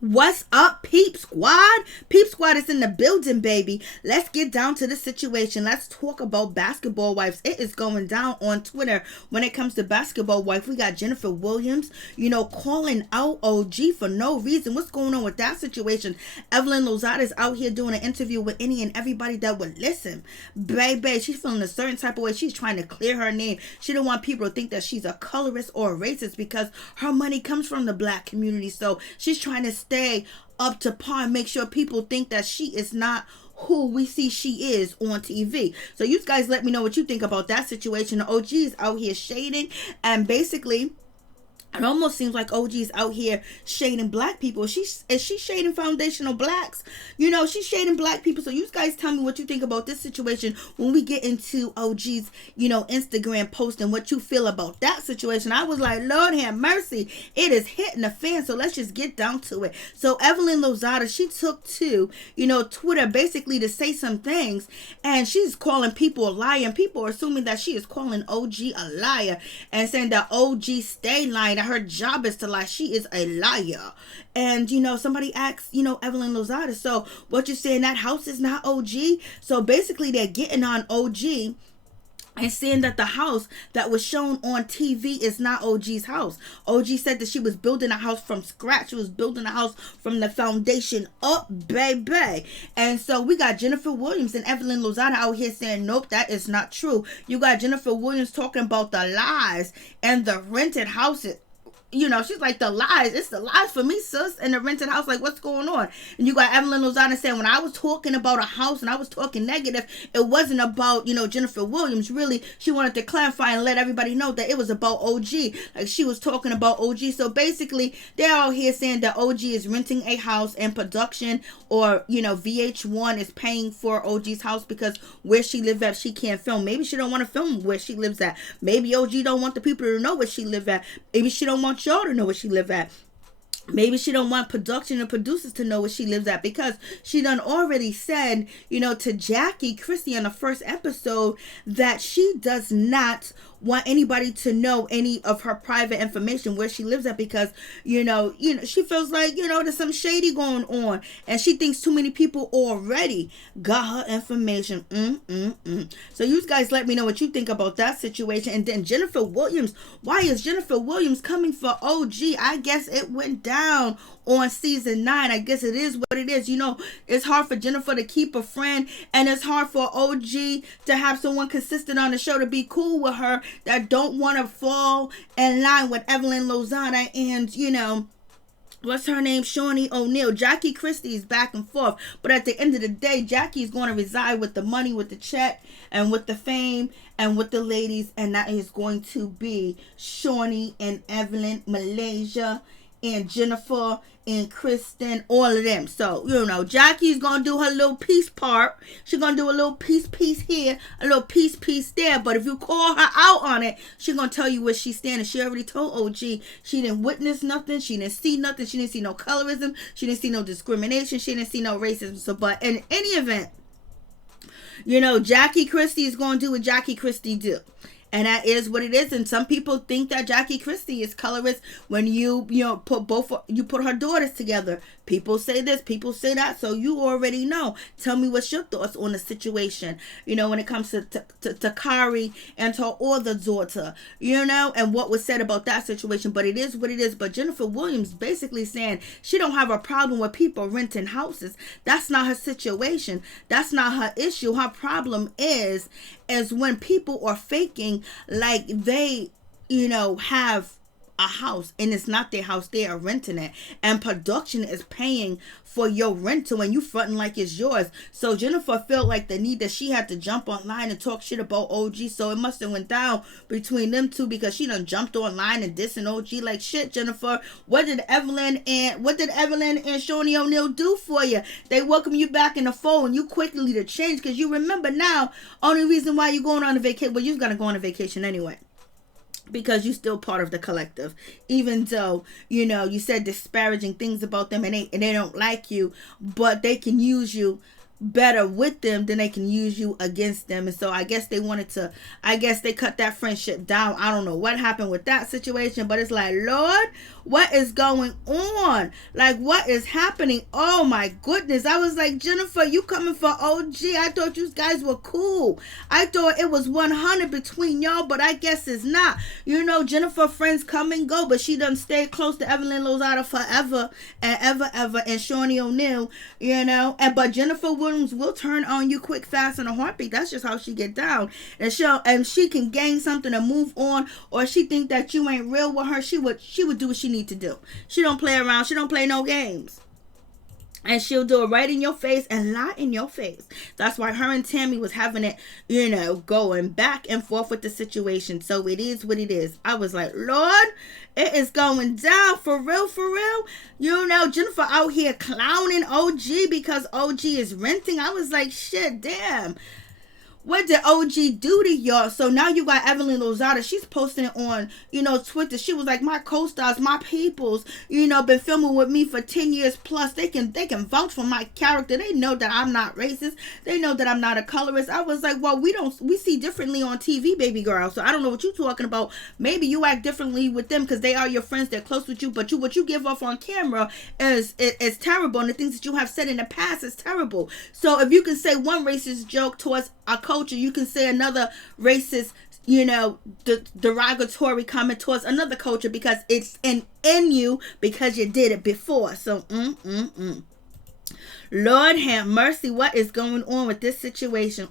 What's up, Peep Squad? Peep Squad is in the building, baby. Let's get down to the situation. Let's talk about basketball wives. It is going down on Twitter when it comes to basketball wife. We got Jennifer Williams, calling out OG for no reason. What's going on with that situation? Evelyn Lozada is out here doing an interview with any and everybody that would listen. Baby, she's feeling a certain type of way. She's trying to clear her name. She don't want people to think that she's a colorist or a racist because her money comes from the black community. So she's trying to stay up to par and make sure people think that she is not who we see she is on TV. So you guys let me know what you think about that situation. The OG is out here shading, and basically it almost seems like OG is out here shading black people. Is she shading foundational blacks? She's shading black people. So you guys tell me what you think about this situation when we get into OG's, Instagram post and what you feel about that situation. I was like, Lord have mercy. It is hitting the fan. So let's just get down to it. So Evelyn Lozada, she took to, Twitter basically to say some things, and she's calling people a liar. And people are assuming that she is calling OG a liar and saying that OG stay lying. Her job is to lie. She is a liar. And somebody asked Evelyn Lozada, so what you saying, that house is not OG? So basically they're getting on OG and saying that the house that was shown on TV is not OG's house. OG said that she was building a house from scratch. She was building a house from the foundation up, baby. And so we got Jennifer Williams and Evelyn Lozada out here saying, nope, that is not true. You got Jennifer Williams talking about the lies and the rented houses. She's like, the lies. It's the lies for me, sis. And the rented house, like, what's going on? And you got Evelyn Lozada saying, when I was talking about a house and I was talking negative, it wasn't about, Jennifer Williams. Really, she wanted to clarify and let everybody know that it was about OG. Like, she was talking about OG. So basically, they're out here saying that OG is renting a house and production, or, VH1 is paying for OG's house because where she lives at, she can't film. Maybe she don't want to film where she lives at. Maybe OG don't want the people to know where she lives at. Maybe she don't want y'all to know where she live at. Maybe she don't want production and producers to know where she lives at, because she done already said, to Jackie Christie on the first episode that she does not want anybody to know any of her private information where she lives at, because she feels like there's some shady going on, and she thinks too many people already got her information. So you guys let me know what you think about that situation. And then Jennifer Williams, why is Jennifer Williams coming for OG? I guess it went down on season 9. I guess it is what it is. It's hard for Jennifer to keep a friend, and it's hard for OG to have someone consistent on the show to be cool with her that don't want to fall in line with Evelyn Lozada and what's her name, Shaunie O'Neal. Jackie Christie is back and forth, but at the end of the day, Jackie is going to reside with the money, with the check, and with the fame, and with the ladies, and that is going to be Shaunie and Evelyn, Malaysia, and Jennifer and Kristen, all of them. So, Jackie's gonna do her little peace part. She's gonna do a little peace here, a little peace there. But if you call her out on it, she's gonna tell you where she's standing. She already told OG she didn't witness nothing. She didn't see nothing. She didn't see no colorism. She didn't see no discrimination. She didn't see no racism. So, but in any event, Jackie Christie is gonna do what Jackie Christie do. And that is what it is. And some people think that Jackie Christie is colorist when you put her daughters together. People say this, people say that. So you already know. Tell me what's your thoughts on the situation. When it comes to Kari and to all the daughter, and what was said about that situation. But it is what it is. But Jennifer Williams basically saying she don't have a problem with people renting houses. That's not her situation. That's not her issue. Her problem is when people are faking like they, have a house and it's not their house, they are renting it, and production is paying for your rental and you fronting like it's yours. So Jennifer felt like the need that she had to jump online and talk shit about OG. So it must have went down between them two, because she done jumped online and dissing OG like shit. Jennifer, what did Evelyn and Shaunie O'Neal do for you? They welcome you back in the fold and you quickly to change, because you remember now only reason why you going on a vacation, well, you're gonna go on a vacation anyway, because you're still part of the collective, even though you said disparaging things about them and they don't like you, but they can use you better with them, then they can use you against them. And so I guess they cut that friendship down. I don't know what happened with that situation, but it's like, Lord, what is going on? Like, what is happening? Oh my goodness. I was like, Jennifer, you coming for OG? I thought you guys were cool. I thought it was 100 between y'all, but I guess it's not. You know, Jennifer friends come and go, but she done stayed close to Evelyn Lozada forever and ever, and Shaunie O'Neal, you know. But Jennifer Williams will turn on you quick, fast, in a heartbeat. That's just how she get down. And she can gain something and move on, or she think that you ain't real with her. She would do what she need to do. She don't play around. She don't play no games. And she'll do it right in your face and lie in your face. That's why her and Tammy was having it, you know, going back and forth with the situation. So it is what it is. I was like, Lord, it is going down for real, for real. You know, Jennifer out here clowning OG because OG is renting. I was like, shit, damn. What did OG do to y'all? So now you got Evelyn Lozada. She's posting it on, you know, Twitter. She was like, my co-stars, my peoples, you know, been filming with me for 10 years plus. They can vouch for my character. They know that I'm not racist. They know that I'm not a colorist. I was like, well, we see differently on TV, baby girl. So I don't know what you're talking about. Maybe you act differently with them because they are your friends. They're close with you. But what you give off on camera is terrible. And the things that you have said in the past is terrible. So if you can say one racist joke towards a culture, you can say another racist, you know, derogatory comment towards another culture because it's in you because you did it before. So Lord have mercy, what is going on with this situation?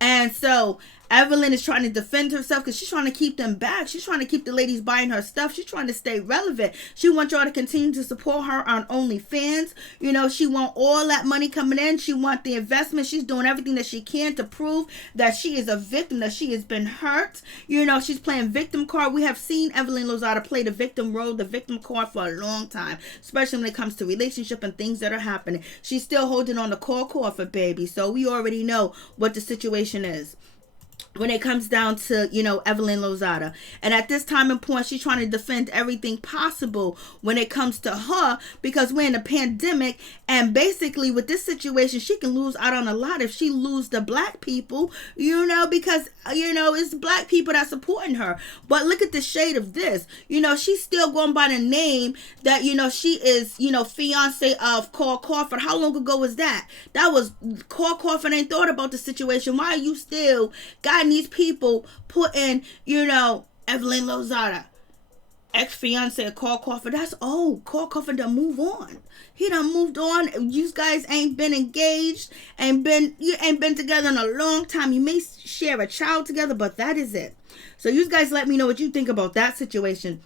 And so Evelyn is trying to defend herself because she's trying to keep them back. She's trying to keep the ladies buying her stuff. She's trying to stay relevant. She wants y'all to continue to support her on OnlyFans. You know, she want all that money coming in. She want the investment. She's doing everything that she can to prove that she is a victim, that she has been hurt. You know, she's playing victim card. We have seen Evelyn Lozada play the victim role, the victim card for a long time, especially when it comes to relationship and things that are happening. She's still holding on the core for baby. So we already know what the situation is when it comes down to, you know, Evelyn Lozada. And at this time and point, she's trying to defend everything possible when it comes to her because we're in a pandemic, and basically with this situation, she can lose out on a lot if she lose the black people, you know, because, you know, it's black people that's supporting her. But look at the shade of this. You know, she's still going by the name that, you know, she is, you know, fiance of Cole Crawford. How long ago was that? That was Cole Crawford ain't thought about the situation. Why are you still got these people putting, you know, Evelyn Lozada, ex-fiance of Cole Crawford? That's old. Cole Crawford done move on. He done moved on. You guys ain't been engaged, you ain't been together in a long time. You may share a child together, but that is it. So you guys let me know what you think about that situation.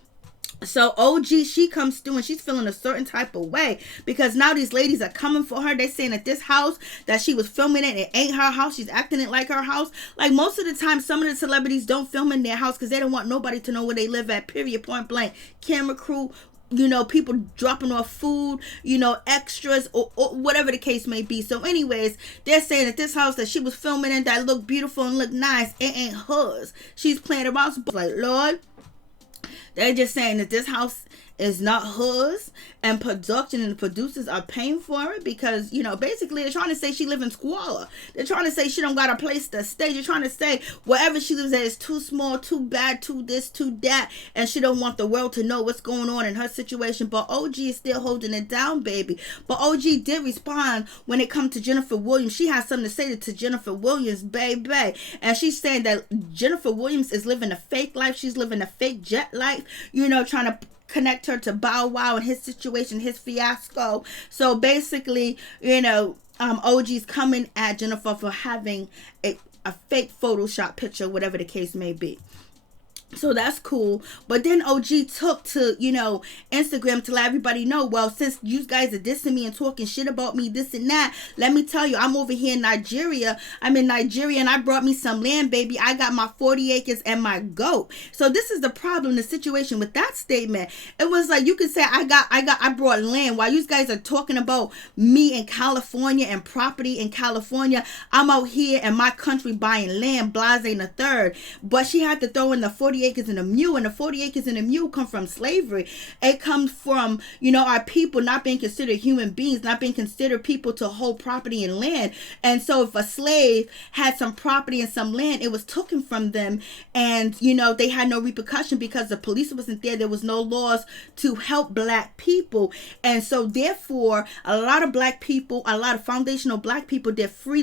So OG, she comes through and she's feeling a certain type of way because now these ladies are coming for her. They saying that this house that she was filming in, it ain't her house. She's acting it like her house. Like most of the time, some of the celebrities don't film in their house because they don't want nobody to know where they live at, period, point blank. Camera crew, you know, people dropping off food, you know, extras or whatever the case may be. So anyways, they're saying that this house that she was filming in that looked beautiful and looked nice, it ain't hers. She's playing around. Like, Lord, they're just saying that this house is not hers, and production and the producers are paying for it because, you know, basically they're trying to say she live in squalor. They're trying to say she don't got a place to stay. They're trying to say wherever she lives at is too small, too bad, too this, too that, and she don't want the world to know what's going on in her situation. But OG is still holding it down, baby. But OG did respond when it comes to Jennifer Williams. She has something to say to Jennifer Williams, baby, and she's saying that Jennifer Williams is living a fake life. She's living a fake jet life, you know, trying to connect her to Bow Wow and his situation, his fiasco. So basically, you know, OG's coming at Jennifer for having a fake Photoshop picture, whatever the case may be. So that's cool. But then OG took to, you know, Instagram to let everybody know, well, since you guys are dissing me and talking shit about me, this and that, let me tell you, I'm over here in Nigeria. I'm in Nigeria and I brought me some land, baby. I got my 40 acres and my goat. So this is the problem, the situation with that statement. It was like, you could say I brought land while you guys are talking about me in California and property in California. I'm out here in my country buying land, blase in the third. But she had to throw in the 40 40 acres and a mule, and the 40 acres and a mule come from slavery. It comes from, our people not being considered human beings, not being considered people to hold property and land. And so if a slave had some property and some land, it was taken from them, and they had no repercussion because the police wasn't there. There was no laws to help black people. And so therefore a lot of black people, a lot of foundational black people did free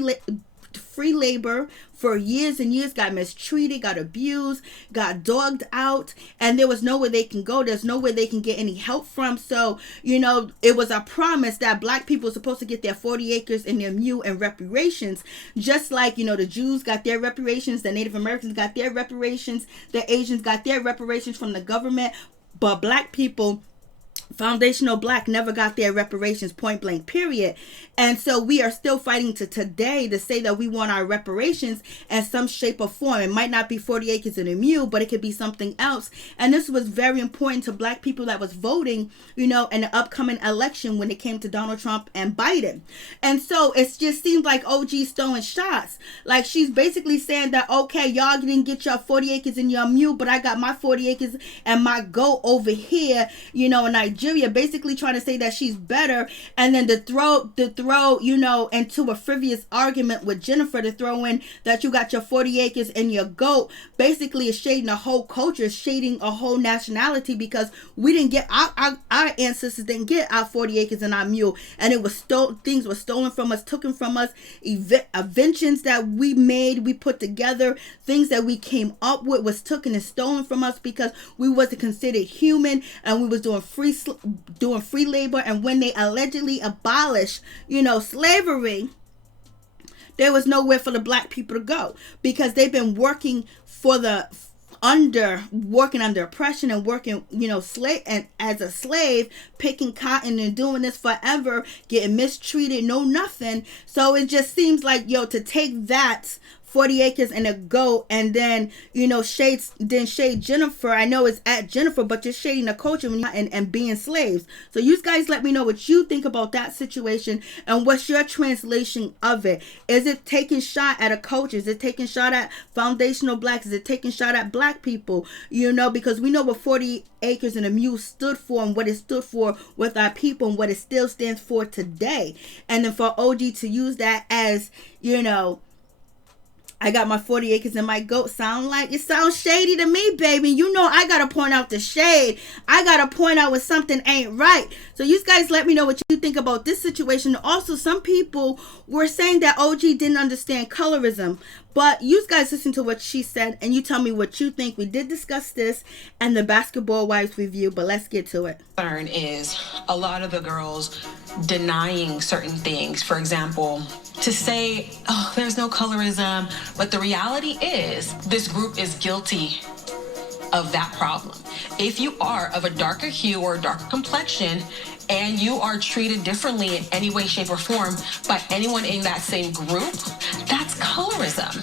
labor for years and years, got mistreated, got abused, got dogged out, and there was nowhere they can go. There's nowhere they can get any help from. So, it was a promise that black people were supposed to get their 40 acres and their mule and reparations, just like, the Jews got their reparations, the Native Americans got their reparations, the Asians got their reparations from the government, but black people, foundational black, never got their reparations, point blank, period. And so we are still fighting to today to say that we want our reparations in some shape or form. It might not be 40 acres and a mule, but it could be something else. And this was very important to black people that was voting, in the upcoming election when it came to Donald Trump and Biden. And so it just seems like OG's throwing shots. Like she's basically saying that, okay, y'all didn't get your 40 acres and your mule, but I got my 40 acres and my goat over here, in Nigeria, basically trying to say that she's better. And then to throw, into a frivolous argument with Jennifer, to throw in that you got your 40 acres and your goat, basically is shading a whole culture, shading a whole nationality, because we didn't get, our ancestors didn't get our 40 acres and our mule, and it was things were stolen from us, taken from us, inventions that we made, we put together, things that we came up with was taken and stolen from us because we wasn't considered human, and we was doing free labor. And when they allegedly abolished, slavery, there was nowhere for the black people to go, because they've been working under oppression and working, as a slave, picking cotton and doing this forever, getting mistreated, nothing. So it just seems like, to take that 40 acres and a goat, and then shade Jennifer. I know it's at Jennifer, but just shading the culture and being slaves. So you guys let me know what you think about that situation, and what's your translation of it. Is it taking shot at a culture? Is it taking shot at foundational blacks? Is it taking shot at black people? Because we know what 40 acres and a mule stood for, and what it stood for with our people, and what it still stands for today. And then for OG to use that as, I got my 40 acres and my goat, it sounds shady to me, baby. I gotta point out the shade. I gotta point out when something ain't right. So you guys let me know what you think about this situation. Also, some people were saying that OG didn't understand colorism, but you guys listen to what she said and you tell me what you think. We did discuss this and the Basketball Wives review, but let's get to it. Concern is a lot of the girls denying certain things. For example, to say, oh, there's no colorism, but the reality is this group is guilty of that problem. If you are of a darker hue or darker complexion, and you are treated differently in any way, shape, or form by anyone in that same group, that's colorism.